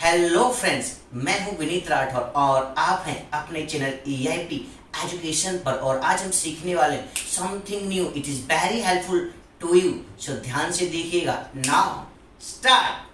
Hello friends, मैं हूं विनीत राठौर और आप हैं अपने चैनल EIP एजुकेशन पर। और आज हम सीखने वाले something new. It is very helpful to you, so ध्यान से देखिएगा। Now start.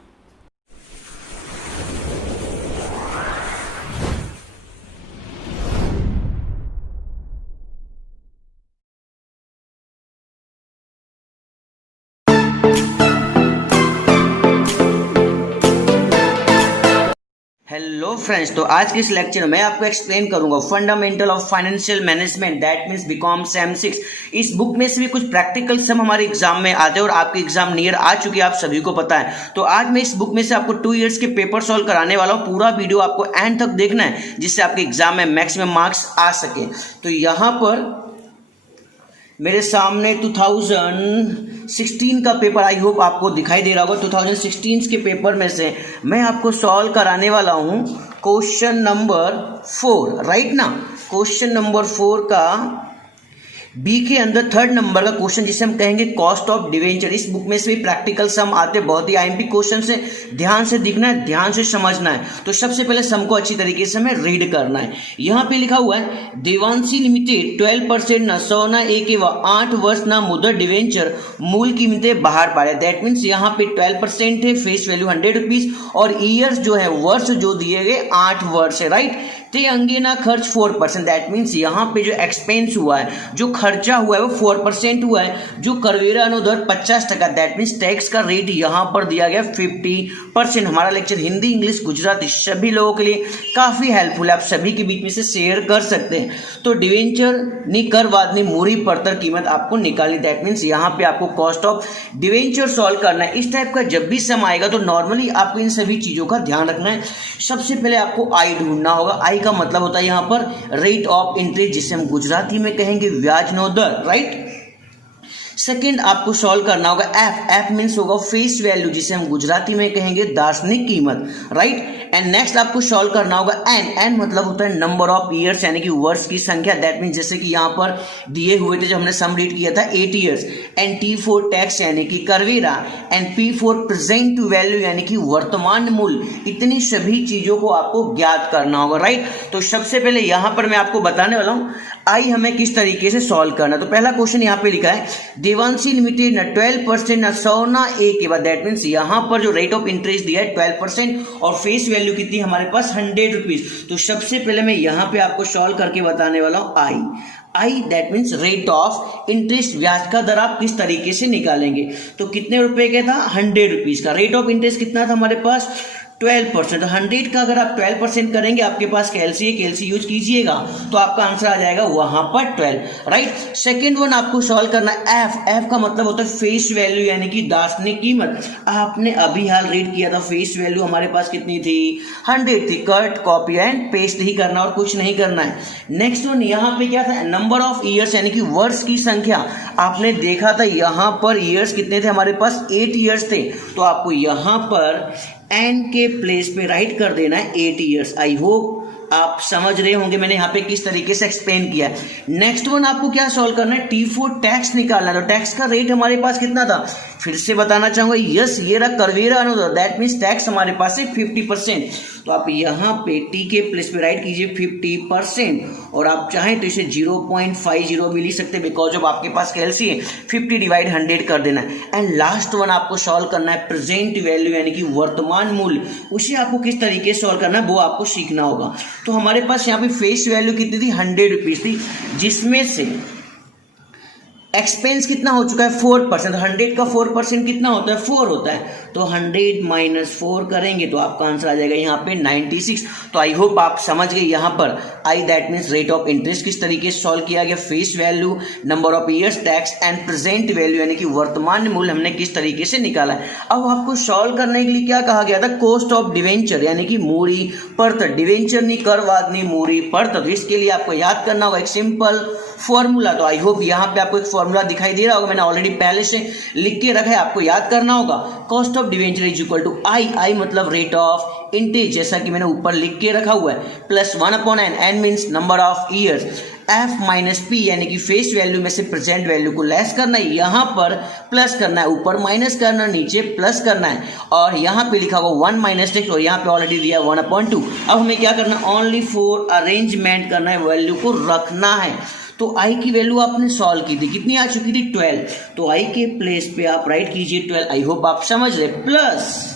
हेलो फ्रेंड्स, तो आज के इस लेक्चर में मैं आपको एक्सप्लेन करूंगा fundamental of financial management, that means BCom sem 6। इस बुक में से भी कुछ प्रैक्टिकल सम हमारे एग्जाम में आते हैं और आपके एग्जाम नियर आ चुके हैं, आप सभी को पता है। तो आज मैं इस बुक में से आपको 2 इयर्स के पेपर सॉल्व कराने वाला हूँ। पूरा वीडियो आपको एंड तक देखना है जिससे आपके एग्जाम में मैक्सिमम मार्क्स आ सके। तो यहाँ पर मेरे सामने 2016 का पेपर आई होप आपको दिखाई दे रहा होगा। 2016 के पेपर में से मैं आपको सॉल्व कराने वाला हूं क्वेश्चन नंबर 4, राइट ना। क्वेश्चन नंबर 4 का बी के अंदर 3rd नंबर का क्वेश्चन जिसे हम कहेंगे कॉस्ट ऑफ डिवेंचर। इस बुक में से भी प्रैक्टिकल सम आते, बहुत ही आईएमपी क्वेश्चन से। ध्यान से दिखना है, ध्यान से समझना है। तो सबसे पहले सम को अच्छी तरीके से हमें रीड करना है। यहाँ पे लिखा हुआ है देवांशी लिमिटेड 12% न 100 न 1 व 8 वर्ष न मुदत डिवेंचर मूल कीमतें बाहर पाड़े। दैट मीन्स यहाँ पे 12% है, फेस वैल्यू 100 रुपीज और ईयर्स जो है वर्ष जो दिए गए 8 वर्ष है, राइट। ते अंगे ना खर्च 4%। दैट मीन्स यहाँ पे जो एक्सपेंस हुआ है, जो खर्चा हुआ है वो 4% हुआ है। जो करवेरा अनुदर 50%। दैट मीन्स टैक्स का रेट यहाँ पर दिया गया 50%। हमारा लेक्चर हिंदी, इंग्लिश, गुजराती सभी लोगों के लिए काफी हेल्पफुल है, आप सभी के बीच में से शेयर कर सकते हैं। तो डिवेंचर नी कर वादनी मूरी पड़तर कीमत आपको निकालनी। दैट मीन्स यहाँ पे आपको कॉस्ट ऑफ डिवेंचर सॉल्व करना है। इस टाइप का जब भी सम आएगा तो नॉर्मली आपको इन सभी चीजों का ध्यान रखना है। सबसे पहले आपको आई ढूंढना होगा। आई का मतलब होता है यहाँ पर रेट ऑफ इंटरेस्ट, जिसे हम गुजराती में कहेंगे ब्याज नो दर, राइट। सेकेंड आपको सॉल्व करना होगा एफ। एफ मीन्स होगा फेस वैल्यू, जिसे हम गुजराती में कहेंगे दार्शनिक कीमत, राइट। एंड नेक्स्ट आपको सॉल्व करना होगा एन। एन मतलब होता है नंबर ऑफ ईयर्स, यानी कि वर्ष की संख्या। दैट मीन्स जैसे कि यहाँ पर दिए हुए थे, जब हमने सम रीड किया था 8 years. And T for tax यानी कि करवेरा। And P for present value यानी कि वर्तमान मूल्य। इतनी सभी चीजों को आपको ज्ञात करना होगा, राइट। तो सबसे पहले यहाँ पर मैं आपको बताने वाला हूँ आई हमें किस तरीके से सॉल्व करना। तो पहला क्वेश्चन यहाँ पे लिखा है देवांशी लिमिटेड न 12% न 100 न 1 के बाद। दैट मीन्स यहाँ पर जो रेट ऑफ इंटरेस्ट दिया है 12% और फेस वैल्यू कितनी हमारे पास 100 रुपीज। तो सबसे पहले मैं यहाँ पे आपको सॉल्व करके बताने वाला हूँ I. That means rate of interest, ब्याज का दर आप किस तरीके से निकालेंगे। तो कितने रुपए का था, 100 रुपीज का। रेट ऑफ इंटरेस्ट कितना था हमारे पास, 12%। तो 100 का अगर आप 12% करेंगे, आपके पास कैलसी है, कैलसी यूज कीजिएगा तो आपका आंसर आ जाएगा वहां पर 12, राइट। सेकेंड वन आपको सॉल्व करना है एफ। एफ का मतलब होता है फेस वैल्यू यानी कि दार्शनिक कीमत। आपने अभी हाल रीड किया था, फेस वैल्यू हमारे पास कितनी थी, 100 थी। कट कॉपी एंड पेस्ट ही करना और कुछ नहीं करना है। नेक्स्ट वन यहाँ पे क्या था, नंबर ऑफ ईयर्स यानी कि वर्ष की संख्या। आपने देखा था यहाँ पर ईयर्स कितने थे हमारे पास, 8 ईयर्स थे। तो आपको यहाँ पर एन के प्लेस पे राइट कर देना है 8 ईयर्स। आई होप आप समझ रहे होंगे मैंने यहाँ पे किस तरीके से एक्सप्लेन किया है। नेक्स्ट वन आपको क्या सॉल्व करना है, टी फॉर टैक्स निकालना है। तो टैक्स का रेट हमारे पास कितना था, फिर से बताना चाहूंगा, यस ये रहा करवेरा अनुदर। दैट मीन्स टैक्स हमारे पास है 50%। तो आप यहाँ पे टी के प्लेस पे राइट कीजिए 50%। और आप चाहें तो इसे 0.50 भी लिख सकते हैं, बिकॉज ऑफ आपके पास कैलसी है। 50 डिवाइड 100 कर देना है। एंड लास्ट वन आपको सॉल्व करना है प्रेजेंट वैल्यू यानी कि वर्तमान मूल्य। उसे आपको किस तरीके से सॉल्व करना है वो आपको सीखना होगा। तो हमारे पास यहाँ पे फेस वैल्यू कितनी थी, 100 रुपीज थी, जिसमें से एक्सपेंस कितना हो चुका है 4%। 100 का 4% कितना होता है, 4 होता है। तो 100 माइनस 4 करेंगे तो आपका आंसर आ जाएगा यहाँ पे 96। तो आई होप आप समझ गए यहाँ पर I, that means rate of interest किस तरीके से सॉल्व किया गया, face value, number of years, tax and present value यानी कि वर्तमान मूल्य हमने किस तरीके से निकाला है। अब आपको सॉल्व करने के लिए क्या कहा गया था, कॉस्ट ऑफ डिवेंचर यानी कि मूरी पड़तर। डिवेंचर नहीं कर वादनी मूरी पड़तर। तो इसके लिए आपको याद करना होगा एक सिंपल फॉर्मूला। तो आई होप यहाँ पे आपको एक फॉर्मूला दिखाई दे रहा होगा, मैंने ऑलरेडी पहले से लिख के रखा है, आपको याद करना होगा। Cost of debenture is equal to I. I मतलब रेट ऑफ इंटरेस्ट, जैसा कि मैंने ऊपर लिख के रखा हुआ है, plus 1/n। n means number of years. F minus P यानी कि फेस वैल्यू में से प्रेजेंट वैल्यू को लेस करना है, यहाँ पर प्लस करना है, ऊपर माइनस करना है, नीचे प्लस करना है, और यहाँ पे लिखा होगा 1 माइनस टेक्स और यहाँ पे ऑलरेडी दिया 1/2। अब हमें क्या करना है, ओनली फॉर अरेंजमेंट करना है, वैल्यू को रखना है। तो आई की वैल्यू आपने सॉल्व की थी, कितनी आ चुकी थी 12, तो आई के प्लेस पे आप राइट कीजिए 12। आई होप आप समझ रहे। प्लस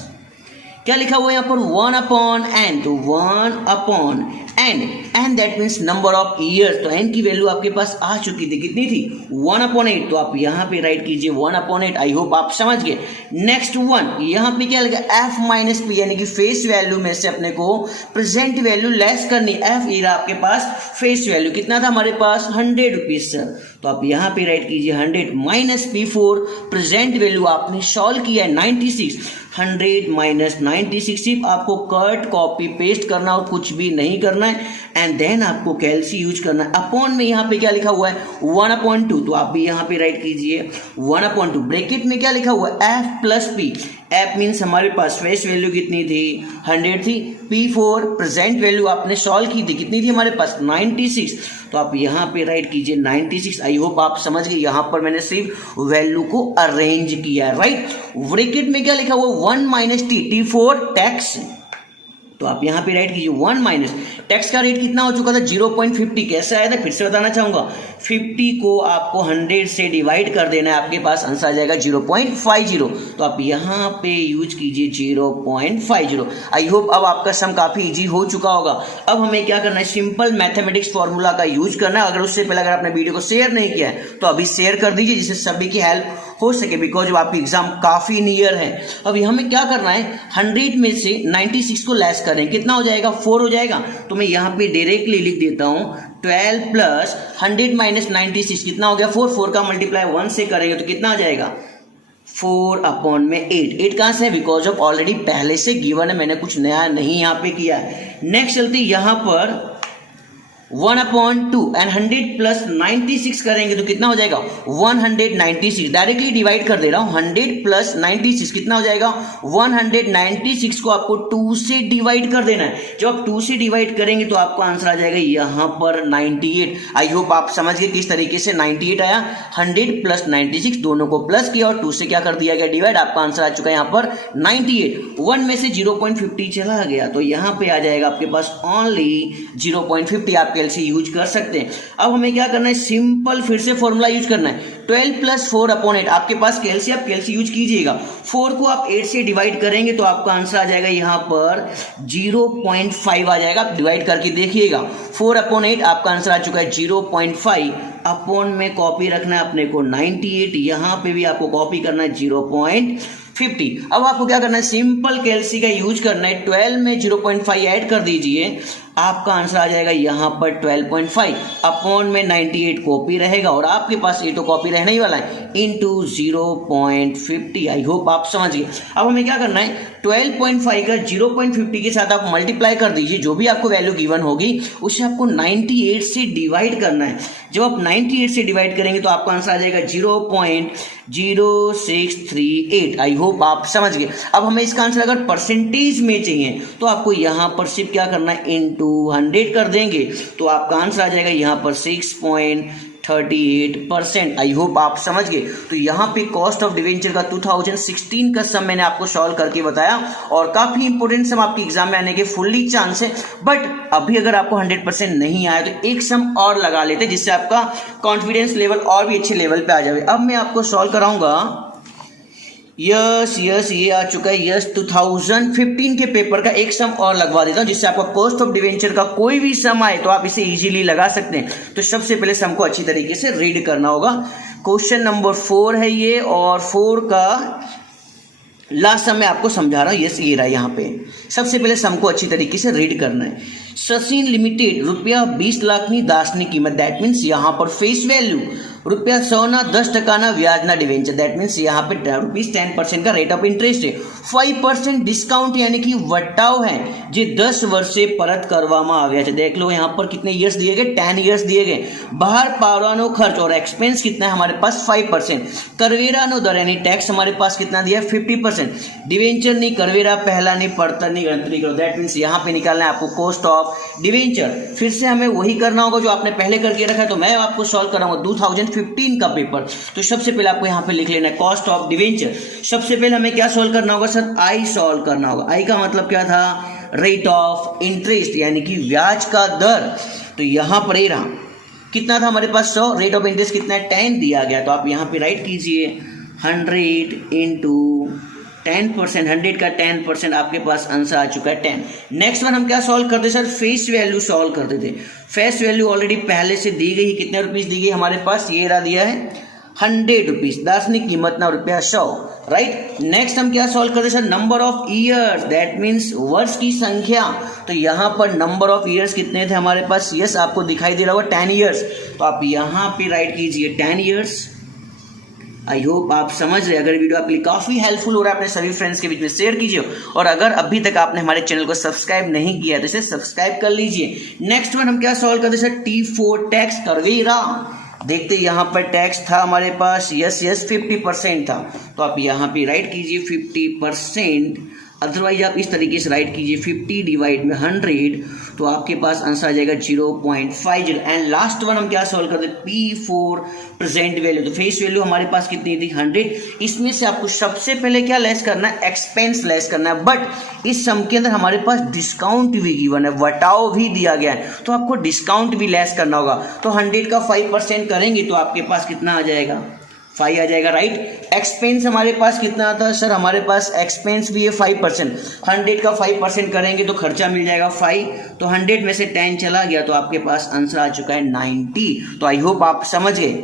क्या लिखा हुआ है यहाँ पर 1/n, तो 1/n, and that means number of years, तो n की वैल्यू आपके पास आ चुकी थी, कितनी थी 1/8, तो आप यहाँ पे राइट कीजिए 1/8। आई होप आप समझ गए। नेक्स्ट वन, यहाँ पे क्या लगा, f माइनस पी यानी कि फेस वैल्यू में से अपने को प्रेजेंट वैल्यू लेस करनी। f ये रहा आपके पास फेस वैल्यू, कितना था हमारे पास 100 रुपीज सर, तो आप यहाँ पे राइट कीजिए 100 माइनस P4 प्रेजेंट वैल्यू आपने सॉल्व किया है 96, 100 माइनस 96, सिर्फ आपको कट कॉपी पेस्ट करना और कुछ भी नहीं करना है, एंड देन आपको कैलसी यूज करना है। अपॉन में यहाँ पे क्या लिखा हुआ है 1/2, तो आप भी यहाँ पे राइट कीजिए 1/2। ब्रैकेट में क्या लिखा हुआ है f plus P, f means हमारे पास फेस वैल्यू कितनी थी 100 थी, P4 प्रेजेंट वैल्यू आपने सॉल्व की थी, कितनी थी हमारे पास 96, तो आप यहाँ पे राइट कीजिए 96। आई होप आप समझ गए, यहाँ पर मैंने सिर्फ वैल्यू को अरेंज किया है, राइट। ब्रैकेट में क्या लिखा हुआ 1 माइनस T4 टैक्स, तो आप यहाँ पे राइट कीजिए 1 माइनस टैक्स का रेट कितना हो चुका था 0.50, कैसे आया था फिर से बताना चाहूंगा, 50 को आपको 100 से डिवाइड कर देना है, आपके पास आंसर आ जाएगा 0.50, तो आप यहाँ पे यूज कीजिए 0.50। आई होप अब आपका सम काफी इजी हो चुका होगा। अब हमें क्या करना है, सिंपल मैथमेटिक्स फॉर्मूला का यूज करना है। अगर उससे पहले अगर आपने वीडियो को शेयर नहीं किया है तो अभी शेयर कर दीजिए, जिससे सभी की हेल्प हो सके, बिकॉज आपकी एग्जाम काफी नियर है। अब हमें क्या करना है, 100 में से 96 को लेस करें, कितना हो जाएगा 4 हो जाएगा, तो मैं यहाँ पे डायरेक्टली लिख देता हूँ 12 प्लस 100 माइनस 96 कितना हो गया 4 का मल्टीप्लाई 1 से करेंगे तो कितना आ जाएगा 4/8। 8 कहां से है, बिकॉज ऑफ ऑलरेडी पहले से गिवन है, मैंने कुछ नया नहीं यहाँ पे किया है। नेक्स्ट चलते यहाँ पर 1/2 एंड 100 प्लस 96 करेंगे तो कितना हो जाएगा 196, डायरेक्टली डिवाइड कर दे रहा हूं, 100 प्लस 96 कितना हो जाएगा 196 को आपको 2 से डिवाइड कर देना है। जब आप 2 से डिवाइड करेंगे तो आपको आंसर आ जाएगा यहाँ पर 98। आई होप आप समझ गए किस तरीके से 98 आया, 100 प्लस 96 दोनों को प्लस किया और 2 से क्या कर दिया गया डिवाइड, आपका आंसर आ चुका है यहाँ पर 98। 1 में से 0.50 चला गया तो यहाँ पे आ जाएगा आपके पास ओनली 0.50, आप कैलसी यूज कर सकते हैं। अब हमें क्या करना है, सिंपल फिर से फॉर्मूला यूज करना है, 12 प्लस 4/8, आपके पास कैलसी, आप कैलसी यूज कीजिएगा, 4 को आप 8 से डिवाइड करेंगे तो आपका आंसर आ जाएगा यहाँ पर 0.5 आ जाएगा। आप डिवाइड करके देखिएगा, 4/8 आपका आंसर आ चुका है 0.5। अपॉन में कॉपी रखना है अपने को 98, यहाँ पे भी आपको कॉपी करना है 0.50। अब आपको क्या करना है, सिंपल कैलसी का यूज करना है, 12 में 0.5 ऐड कर दीजिए, आपका आंसर आ जाएगा यहाँ पर 12.5। अपॉन में 98 कॉपी रहेगा और आपके पास ये तो कॉपी रहने ही वाला है, इनटू 0.50। आई होप आप समझ गए। अब हमें क्या करना है, 12.5 का 0.50 के साथ आप मल्टीप्लाई कर दीजिए, जो भी आपको वैल्यू गिवन होगी उसे आपको 98 से डिवाइड करना है। जब आप 98 से डिवाइड करेंगे तो आपका आंसर आ जाएगा 0.0638। आई होप आप समझ गए। अब हमें इसका आंसर अगर परसेंटेज में चाहिए तो आपको यहाँ पर सिर्फ क्या करना है, इनटू 100 कर देंगे तो आपका आंसर आ जाएगा यहाँ पर 6.38%। आई होप आप समझ गए। तो यहाँ पे कॉस्ट ऑफ डिवेंचर का 2016 का सम मैंने आपको सॉल्व करके बताया और काफी इंपोर्टेंट सम आपके एग्जाम में आने के फुल्ली चांस है। बट अभी अगर आपको 100% नहीं आया तो एक सम और लगा लेते जिससे आपका कॉन्फिडेंस लेवल और भी अच्छे लेवल पे आ जाए। अब मैं आपको सॉल्व कराऊंगा। यस ये आ चुका है। यस 2015 के पेपर का एक सम और लगवा देता हूं जिससे आपका कॉस्ट ऑफ डिवेंचर का कोई भी सम आए तो आप इसे इजीली लगा सकते हैं। तो सबसे पहले सम को अच्छी तरीके से रीड करना होगा। क्वेश्चन नंबर 4 है ये और 4 का लास्ट सम मैं आपको समझा रहा हूं। यस ये रहा यहाँ पे। सबसे पहले सम को अच्छी तरीके से रीड करना है। सचिन लिमिटेड ₹20 लाख ની દાસની કિંમત, दैट मीन्स यहाँ पर फेस वैल्यू ₹100 ना 10% ना ब्याज ना डिवेंचर, दैट मीन्स यहाँ पे ₹10% का रेट ऑफ इंटरेस्ट है। 5% डिस्काउंट यानी कि वटाव है જે 10 વર્ષે પરત કરવામાં આવ્યા છે। देख लो यहाँ पर कितने ईयर्स दिए गए, 10 ईयर्स दिए गए। બહાર પાડવાનો ખર્ચ और एक्सपेंस कितना है हमारे पास 5%। કરવેરાનો દર यानी टैक्स हमारे पास कितना दिया है 50%। डिवेंचर करवेरा पहला પડતરની गणतरी करो, दैट मीन्स यहाँ पे निकालना है आपको कॉस्ट ऑफ डिवेंचर। फिर से हमें वही करना होगा जो आपने पहले करके रखा है, तो मैं आपको सॉल्व कराऊंगा 2015 का पेपर। तो सबसे पहले आपको यहाँ पे लिख लेना है कॉस्ट ऑफ डिवेंचर। सबसे पहले हमें क्या सॉल्व करना होगा सर, आई सॉल्व करना होगा। आई का मतलब क्या था, रेट ऑफ इंटरेस्ट यानी कि ब्याज का दर। तो यहाँ पर रहा कितना था हमारे पास 100, रेट ऑफ इंटरेस्ट कितना है 10 दिया गया। तो आप यहाँ पे राइट कीजिए 100 इंटू 10%, 100 का 10% आपके पास आंसर आ चुका है 10। नेक्स्ट वन हम क्या सॉल्व करते सर, फेस वैल्यू सॉल्व करते थे। फेस वैल्यू ऑलरेडी पहले से दी गई, कितने रुपीस दी गई हमारे पास, ये रहा दिया है 100 रुपीज, दार्शनिक कीमत ना ₹100, राइट। नेक्स्ट हम क्या सॉल्व करते sir, number of years, that means वर्ष की संख्या। तो यहाँ पर नंबर ऑफ ईयर्स कितने थे हमारे पास, यस आपको दिखाई दे रहा होगा 10 ईयर्स। तो आप यहाँ पे राइट कीजिए 10 ईयर्स। आई होप आप समझ रहे। अगर वीडियो आपके लिए काफ़ी हेल्पफुल हो रहा है, अपने सभी फ्रेंड्स के बीच में शेयर कीजिए। और अगर अभी तक आपने हमारे चैनल को सब्सक्राइब नहीं किया है तो इसे सब्सक्राइब कर लीजिए। नेक्स्ट वन हम क्या सॉल्व करते सर, T4 टैक्स करवेरा। देखते यहाँ पर टैक्स था हमारे पास, यस 50% था। तो आप यहाँ पे राइट कीजिए 50%, अदरवाइज आप इस तरीके से राइट कीजिए 50 डिवाइड में 100, तो आपके पास आंसर आ जाएगा 0.50। एंड लास्ट वन हम क्या सॉल्व करते हैं, P4 प्रेजेंट वैल्यू। तो फेस वैल्यू हमारे पास कितनी थी 100। इसमें से आपको सबसे पहले क्या लेस करना है, एक्सपेंस लेस करना है। बट इस सम के अंदर हमारे पास डिस्काउंट भी गिवन है, वटाव भी दिया गया है, तो आपको डिस्काउंट भी लेस करना होगा। तो 100 का 5% करेंगे तो आपके पास कितना आ जाएगा, 5 आ जाएगा, राइट। एक्सपेंस हमारे पास कितना आता है सर, हमारे पास एक्सपेंस भी है 5%। 100 का 5% करेंगे तो खर्चा मिल जाएगा 5। तो 100 में से 10 चला गया तो आपके पास आंसर आ चुका है 90। तो आई होप आप समझ गए।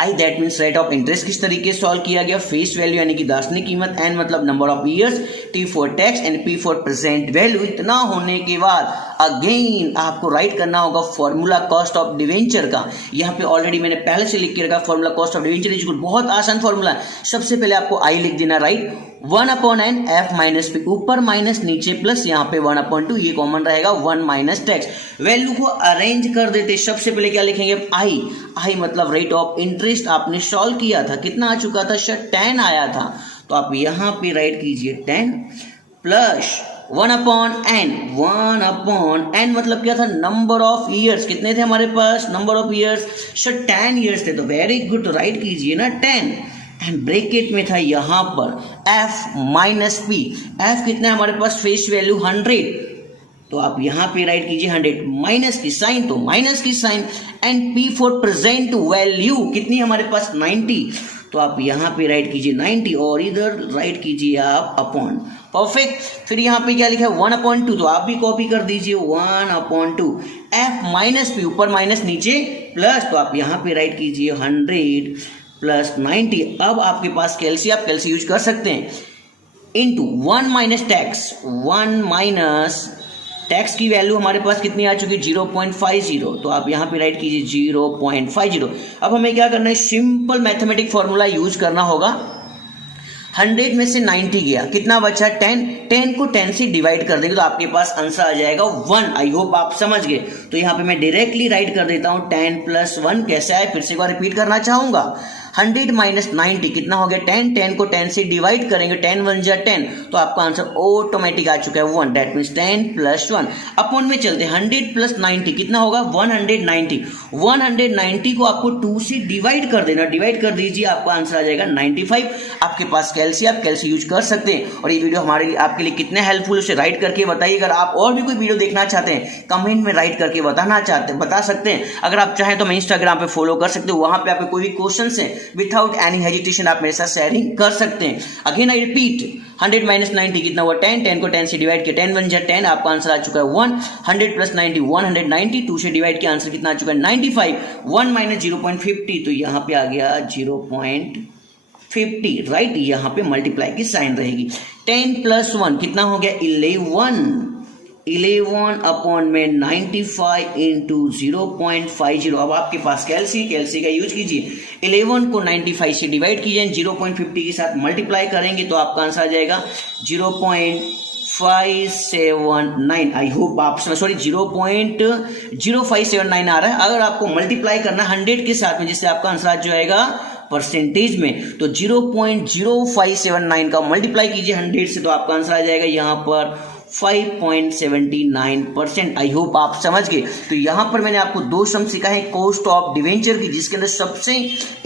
I that means rate of interest किस तरीके से सॉल्व किया गया, फेस वैल्यू यानी कि दार्शनिक कीमत, एन मतलब number of years, T4 tax and P4 present value. इतना होने के बाद अगेन आपको राइट करना होगा फॉर्मूला कॉस्ट ऑफ डिवेंचर का। यहाँ पे ऑलरेडी मैंने पहले से लिख के रखा formula cost of debenture is equal, बहुत आसान फॉर्मूला है। सबसे पहले आपको आई लिख देना, right, 1/n f minus P, ऊपर माइनस नीचे प्लस, यहाँ पे 1/2, ये कॉमन रहेगा, 1 माइनस टैक्स। वैल्यू को अरेंज कर देते। सबसे पहले क्या लिखेंगे, आई। आई मतलब रेट ऑफ इंटरेस्ट आपने सॉल्व किया था, कितना आ चुका था सर 10 आया था। तो आप यहाँ पे राइट कीजिए 10 प्लस 1/n। 1/n मतलब क्या था, नंबर ऑफ ईयर्स। कितने थे हमारे पास number of years sir 10 years थे, तो वेरी गुड, तो राइट कीजिए ना 10। एंड ब्रैकेट में था यहाँ पर f माइनस पी। f कितना है हमारे पास, फेस वैल्यू 100, तो आप यहाँ पे राइट कीजिए 100, माइनस की साइन तो माइनस की sign. And P4 present value कितनी हमारे पास 90, तो आप यहाँ पे राइट कीजिए 90 और इधर राइट कीजिए आप अपॉन, परफेक्ट। फिर यहाँ पे क्या लिखा है 1/2, तो आप भी कॉपी कर दीजिए 1/2। f माइनस पी, ऊपर माइनस नीचे प्लस, तो आप यहाँ पे राइट कीजिए 100 प्लस 90। अब आपके पास कैल्सी, आप कैल्सी यूज कर सकते हैं, into 1 minus tax. 1 minus tax की वैल्यू हमारे पास कितनी आ चुकी है 0.50, तो आप यहाँ पे राइट कीजिए 0.50। अब हमें क्या करना है, सिंपल मैथमेटिक फॉर्मूला यूज करना होगा। 100 में से 90 गया, कितना बचा 10। 10 को 10 से डिवाइड कर देंगे तो आपके पास आंसर आ जाएगा 1। आई होप आप समझ गए। तो यहाँ पे मैं डायरेक्टली राइट कर देता हूँ 10 प्लस 1 कैसे आए, फिर से एक बार रिपीट करना चाहूंगा। 100 माइनस 90 कितना हो गया 10। 10 को 10 से डिवाइड करेंगे, 10 1 जा 10, तो आपका आंसर ऑटोमेटिक आ चुका है 1, दैट मीन्स 10 प्लस 1। अपॉन में चलते हैं 100 प्लस 90 कितना होगा 190। 190 को आपको 2 से डिवाइड कर देना, डिवाइड कर दीजिए, आपका आंसर आ जाएगा 95। आपके पास कैल्सी, आप कैल्सी यूज कर सकते हैं। और ये वीडियो हमारे लिए आपके लिए कितने हेल्पफुल, उसे राइट करके बताइए। अगर आप और भी कोई वीडियो देखना चाहते हैं कमेंट में राइट करके बता सकते हैं। अगर आप चाहें तो मैं इंस्टाग्राम पे फॉलो कर सकते हो, वहां पे आपके कोई भी क्वेश्चन है विदाउट एनी हेजिटेशन आप मेरे साथ शेयरिंग कर सकते हैं। अगेन आई रिपीट, 100 माइनस 90 कितना हुआ 10। 10 को 10 से डिवाइड किया, 10 1 जा 10, आपका आंसर आ चुका है 1। 100 प्लस 90 190, 2 से डिवाइड किया, आंसर कितना आ चुका है 95। 1 माइनस 0.50, तो यहाँ पे आ गया 0.50, राइट। यहाँ पे मल्टीप्लाई की साइन रहेगी। 10 प्लस 1 कितना हो गया 11। 11 अपॉन में 95 इंटू 0.50। अब आपके पास कैलसी का यूज कीजिए। 11 को 95 से डिवाइड कीजिए, 0.50 के साथ मल्टीप्लाई करेंगे तो आपका आंसर आ जाएगा 0.579। आई होप आप 0.0579 आ रहा है। अगर आपको मल्टीप्लाई करना 100 के साथ में, जिससे आपका आंसर आ जाएगा परसेंटेज में, तो 0.0579 का मल्टीप्लाई कीजिए 100 से, तो आपका आंसर आ जाएगा यहाँ पर 5.79%। आई होप आप समझ गए। तो यहाँ पर मैंने आपको दो सम सिखा है कॉस्ट ऑफ डिवेंचर की, जिसके अंदर सबसे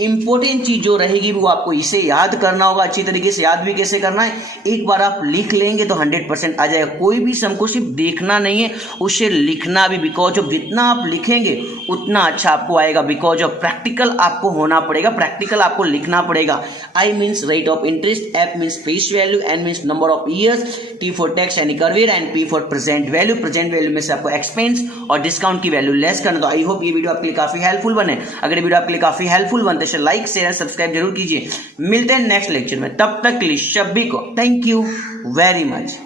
इंपॉर्टेंट चीज जो रहेगी वो आपको इसे याद करना होगा। अच्छी तरीके से याद भी कैसे करना है, एक बार आप लिख लेंगे तो 100% आ जाएगा। कोई भी सम को सिर्फ देखना नहीं है, उसे लिखना भी, बिकॉज ऑफ जितना आप लिखेंगे उतना अच्छा आपको आएगा। बिकॉज ऑफ प्रैक्टिकल आपको होना पड़ेगा, प्रैक्टिकल आपको लिखना पड़ेगा। I means rate of interest, F means face value, N means number of years, T for tax and कर्वेयर, and P for present value. Present value में से आपको एक्सपेंस और डिस्काउंट की वैल्यू लेस करना। तो आई होप ये video आपके लिए काफी हेल्पफुल बने। अगर ये वीडियो आपके लिए काफी हेल्पफुल बनते हैं, लाइक शेयर एंड सब्सक्राइब जरूर कीजिए। मिलते हैं नेक्स्ट लेक्चर में, तब तक के लिए सभी को थैंक यू वेरी मच।